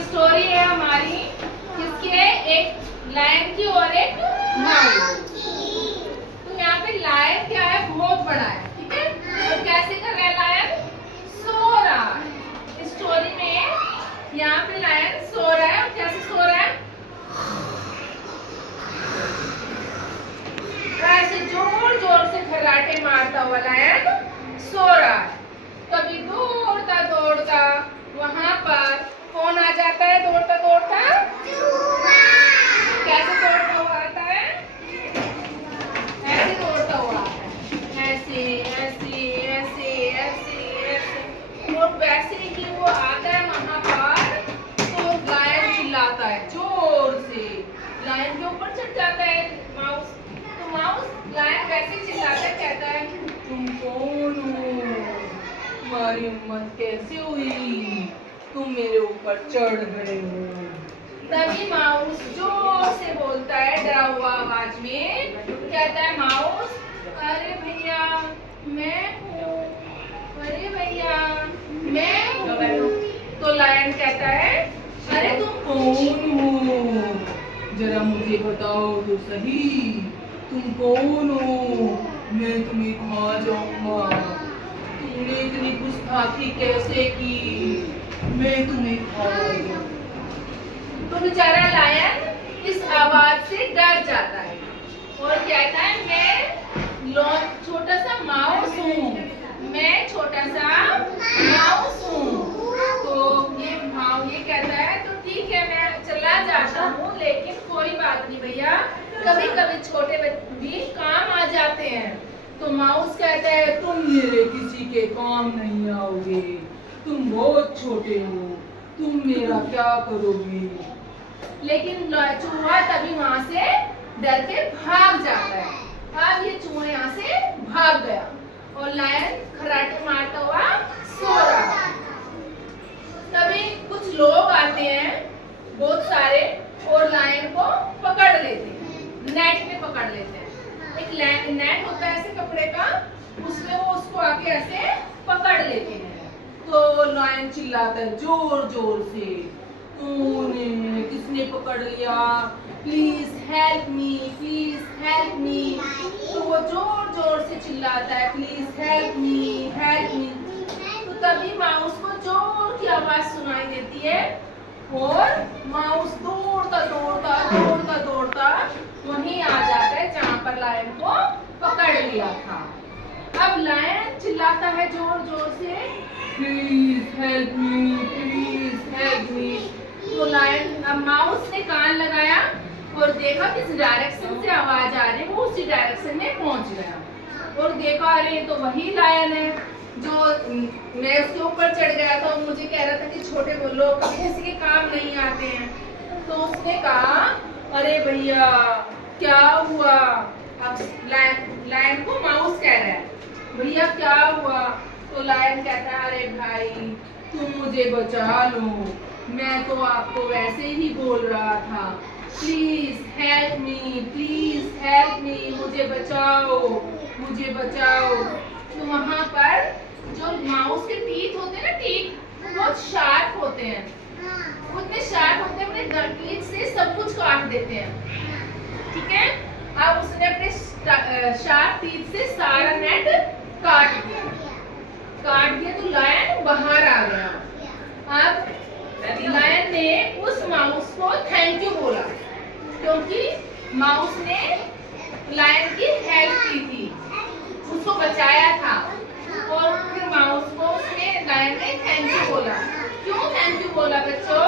Story है हमारी किसकी है, एक लायन की और एक माउस। तो यहाँ पे लायन क्या है, बहुत बड़ा है, ठीक है। और कैसे कर रहा है लायन, सो रहा है। इस स्टोरी में यहाँ पे लायन सो रहा है। और कैसे सो रहा है, ऐसे जोर जोर से खर्राटे मारता हुआ लायन सो रहा है। कभी दौड़ता दौड़ता वहां पर कौन आ जाता है, दौड़ता दौड़ता कैसे दौड़ता हुआ आता है, ऐसे दौड़ता हुआ आता है, ऐसे ऐसे ऐसे ऐसे ऐसे। और वैसे ही वो आता है वहां पर तो लायन चिल्लाता है जोर से, लायन के ऊपर चढ़ जाता है माउस। तो माउस लायन वैसे चिल्लाता है, कहता है तुम कौन हो, तुम्हारी हिम्मत कैसे हुई, तुम मेरे ऊपर चढ़ गए हो। तभी माउस जोर से बोलता है डरा हुआ आवाज में, कहता है माउस, अरे भैया मैं हूँ, अरे भैया मैं हूँ। तो लायन कहता है अरे तुम कौन हो, जरा मुझे बताओ तो सही, तुम कौन हो, मैं तुम्हें खा जाऊंगा। तुमने इतनी गुस्ताखी कैसे की, मैं तुम्हें खा जाऊंगा। तो बेचारा लायन इस आवाज से डर जाता है और कहता है मैं छोटा सा माउस हूँ, मैं छोटा सा माउस हूँ। तो ये कहता है तो ठीक है मैं चला जाता हूँ, लेकिन कोई बात नहीं भैया, कभी कभी छोटे भी काम आ जाते हैं। तो माउस कहता है तुम मेरे किसी के काम नहीं आओगे, तुम बहुत छोटे हो, तुम मेरा क्या करोगे। लेकिन चूहा तभी वहां से डर के भाग जाता है। अब ये चूहा यहाँ से भाग गया और लायन खर्राटे मारता हुआ सो रहा। तभी कुछ लोग आते हैं बहुत सारे और लायन को पकड़ लेते हैं, नेट में पकड़ लेते हैं। एक नेट होता है ऐसे कपड़े का, उसमें वो उसको आके ऐसे पकड़ लेते हैं। तो लायन चिल्लाता है जोर जोर से, तूने किसने पकड़ लिया, please help me, please help me. तो वो जोर जोर से चिल्लाता है please help me, help me. तो तभी माउस को जोर की आवाज सुनाई देती है और माउस दौड़ता दौड़ता दौड़ता दौड़ता वहीं आ जाता है जहां पर लायन को पकड़ लिया था। अब लायन चिल्लाता है जोर जोर से please help me, please help me. तो लायन, अब माउस ने कान लगाया और देखा किस डायरेक्शन से आवाज आ रही है, वो उसी डायरेक्शन में पहुंच गया और देखा अरे तो वही लायन है जो मैं उसके ऊपर चढ़ गया था और मुझे कह रहा था कि छोटे लोग कभी किसी के काम नहीं आते हैं। तो उसने कहा अरे भैया क्या हुआ। अब लायन को माउस कह रहा है भैया क्या हुआ। तो लायन कहता है अरे भाई तुम मुझे बचा लो, मैं तो आपको वैसे ही बोल रहा था, please help me, please help me, मुझे बचाओ, मुझे बचाओ। तो वहां पर जो माउस के टीथ होते हैं ना, टीथ बहुत शार्प होते हैं, उतने शार्प होते हैं, अपने टीथ से सब कुछ काट देते हैं, ठीक है। अब उसने अपने शार्प टीथ से सारा नेट काट दिया तो लायन बाहर आ गया। अब लायन ने उस माउस को थैंक यू बोला क्योंकि माउस ने लायन की हेल्प की थी, उसको बचाया था। और फिर माउस को उसने लायन ने थैंक यू बोला। क्यों थैंक यू बोला बच्चों,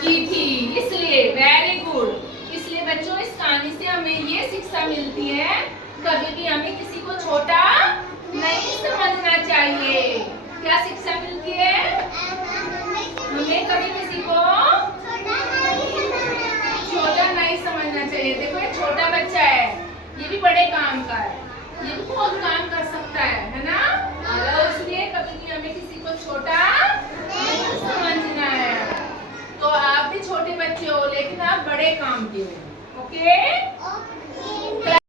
की थी इसलिए। Very good. इसलिए बच्चों इस कहानी से हमें ये शिक्षा मिलती है कभी भी हमें किसी को छोटा नहीं समझना चाहिए। क्या शिक्षा मिलती है, हमें कभी किसी को छोटा नहीं समझना चाहिए। देखो ये छोटा बच्चा है, ये भी बड़े काम का है, ये भी बहुत काम कर सकता है ना। तो इसलिए कभी भी हमें किसी को छोटा नहीं समझना है। तो आप भी छोटे बच्चे हो लेकिन आप बड़े काम के हो, ओके।